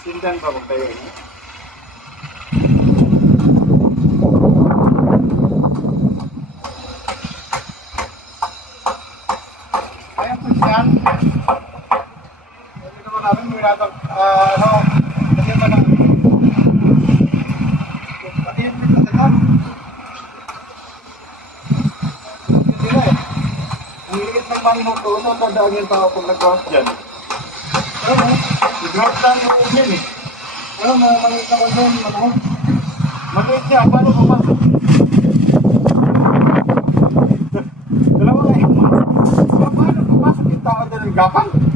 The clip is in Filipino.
Sindan pa ko kayo. Kaya po siyan. Hindi naman namin minatag, kasi pa lang. Pati yung pinatagal. Hindi na eh. Ang liit ng paninong to, so tandaan yung tao kung nag-cross dyan. Ano? I-drop lang yung oven eh. Ano, maliit na oven, ano? Maliit siya, paano papasok? Dalawa kayo. Paano papasok yung tao dyan ng gapang?